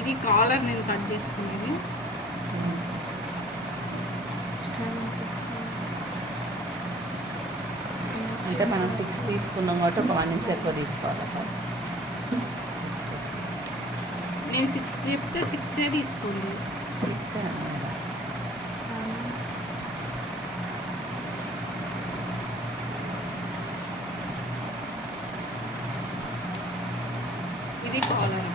ఇది కాలర్ నేను కట్ చేసుకునేది. అంటే మనం 6 తీసుకున్నాం కాబట్టి ఒక 1 ఇంచ్ ఎక్కువ తీసుకోవాలి. నేను 6 చెప్తే 6 తీసుకోండి. 6 ఇది కాలర్.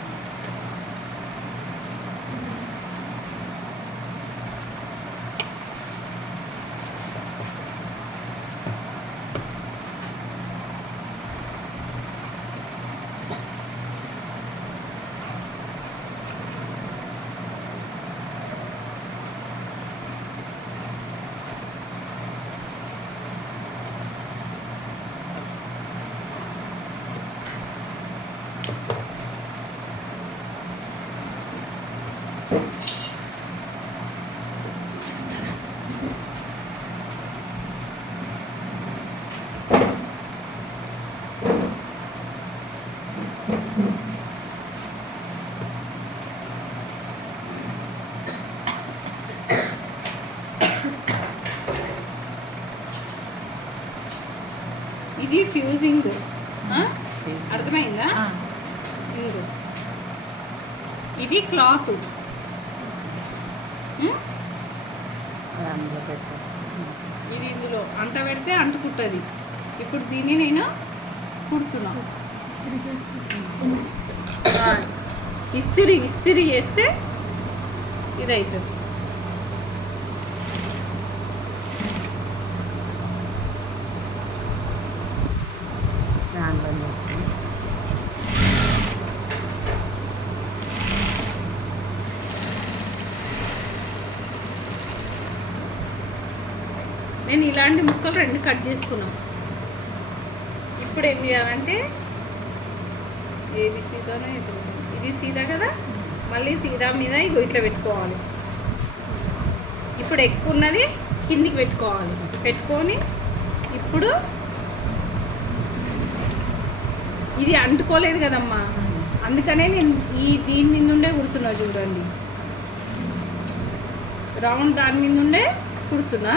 ఇది ఫ్యూజింగ్, అర్థమైందా? ఇది క్లాత్, ఇది ఇందులో అంట పెడితే అంటుకుంటుంది. ఇప్పుడు దీన్ని నేను కుడుతున్నా. ఇస్తిరి చేస్తే ఇది అవుతుంది. నేను ఇలాంటి ముక్కలు 2 కట్ చేసుకున్నాను. ఇప్పుడు ఏం చేయాలంటే ఏది సీదానో ఇది సీదా కదా, మళ్ళీ సీదా మీద ఇగో ఇట్లా పెట్టుకోవాలి. ఇప్పుడు ఎక్కువ ఉన్నది కిందికి పెట్టుకోవాలి. పెట్టుకొని ఇప్పుడు ఇది అంటుకోలేదు కదమ్మా, అందుకనే నేను దీని మీద నుండే కుడుతున్నా. చూడండి, రౌండ్ దాని మీద నుండే కుడుతున్నా.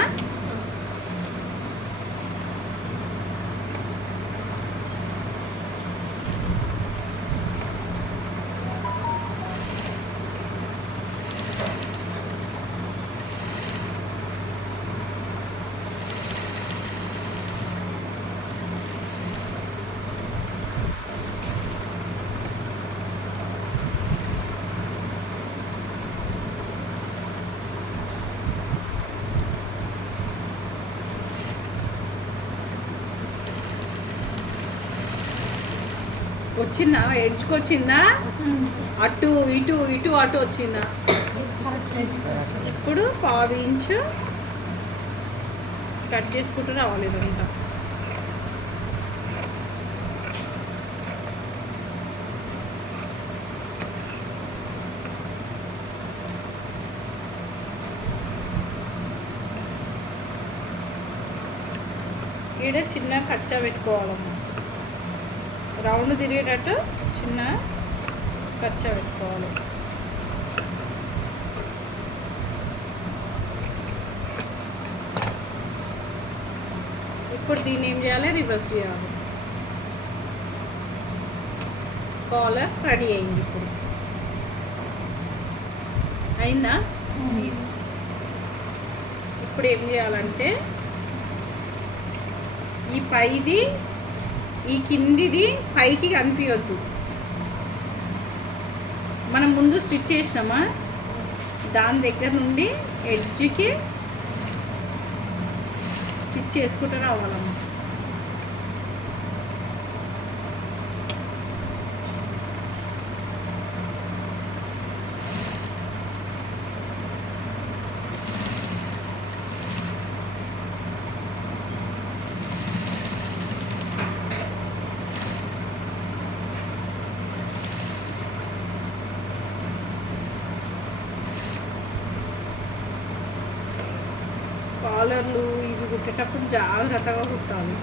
వచ్చిందా? ఎడ్జ్కొచ్చిందా? అటు ఇటు ఇటు అటు వచ్చిందా? ఇప్పుడు 1/2 ఇంచు కట్ చేసుకుంటూ రావాలి ఇదంతా. ఈడ చిన్న కచ్చా పెట్టుకోవాలమ్మా, రౌండ్ తిరిగేటట్టు చిన్న కచ్చా పెట్టుకోవాలి. ఇప్పుడు దీన్ని ఏం చేయాలి? రివర్స్ చేయాలి. కాలర్ రెడీ అయింది. ఇప్పుడు అయిందా? ఇప్పుడు ఏం చేయాలంటే ఈ పైది ఈ కిందిది పైకి కనిపించద్దు. మనం ముందు స్టిచ్ చేసినామా, దాని దగ్గర నుండి ఎడ్జ్కి స్టిచ్ చేసుకుంటూ రావాలమ్మా. కాలర్లు ఇవి కుట్టేటప్పుడు జాగ్రత్తగా కుట్టాలి.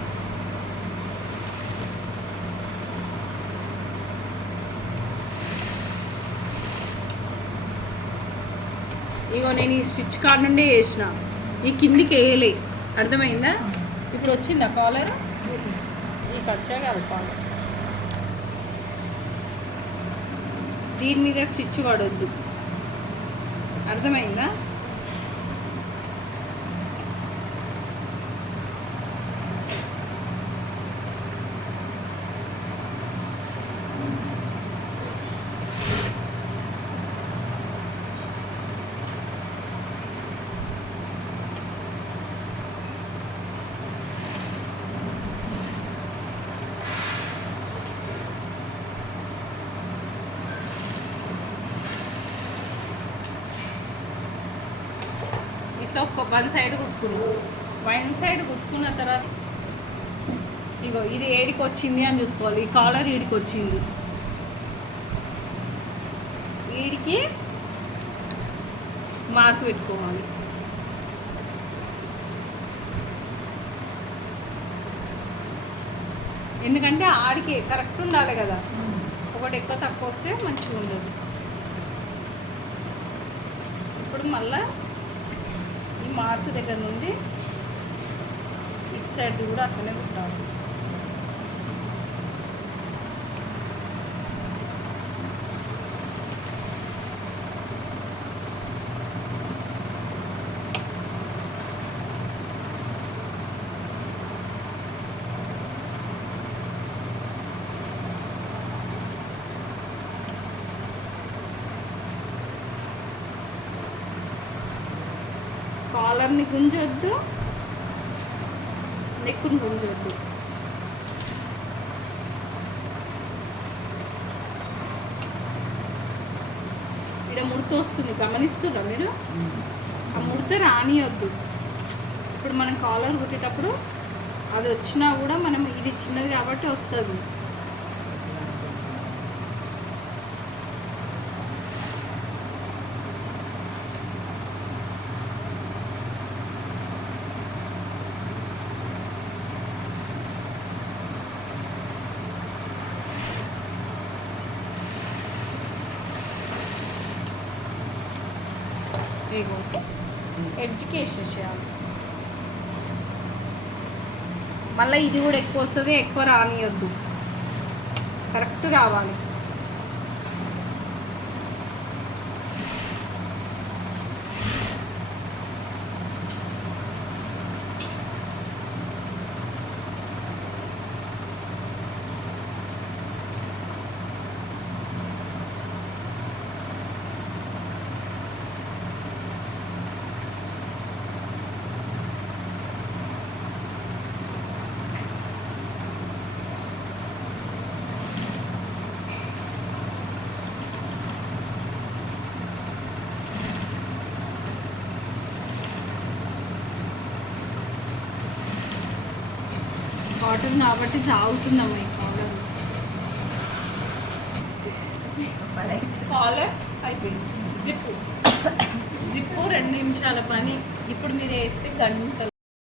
ఇగో నేను ఈ స్టిచ్ కాడ నుండే వేసిన, ఈ కిందికి వేయలే. అర్థమైందా? ఇప్పుడు వచ్చిందా కాలర్? నీకు వచ్చా కాదు కాలర్. దీని మీద స్టిచ్ పడొద్దు. అర్థమైందా? ఇట్లా ఒక వన్ సైడ్ కుట్టుకున్న తర్వాత ఇగో ఇది ఏడికి వచ్చింది అని చూసుకోవాలి. ఈ కాలర్ ఈడికి వచ్చింది, ఈడికి మార్క్ పెట్టుకోవాలి. ఎందుకంటే ఆడికి కరెక్ట్ ఉండాలి కదా, ఒకటి ఎక్కువ తక్కువ వస్తే మంచిగా ఉండదు. ఇప్పుడు మళ్ళా ఈ మార్క్ దగ్గర నుండి ఇటు సైడ్ కూడా అట్లనే కుట్టాలి. కాలర్ని గుంజొద్దు, నెక్కుని గుంజొద్దు. ఇక్కడ ముడత వస్తుంది, గమనిస్తుర్రా మీరు? ఆ ముడత రానియొద్దు. ఇప్పుడు మనం కాలర్ కుట్టేటప్పుడు అది వచ్చినా కూడా మనం ఇది చిన్నది కాబట్టి వస్తుంది. ఎడ్జ్కి వేసేసేయాలి. మళ్ళీ ఇది కూడా ఎక్కువ వస్తుంది, ఎక్కువ రానియొద్దు, కరెక్ట్ రావాలి. కాటన్ కాబట్టి సాగుతుందమ్మా ఈ కాలర్ అయిపోయింది. జిప్పు 2 నిమిషాల పని. ఇప్పుడు మీరు వేస్తే గంటలు.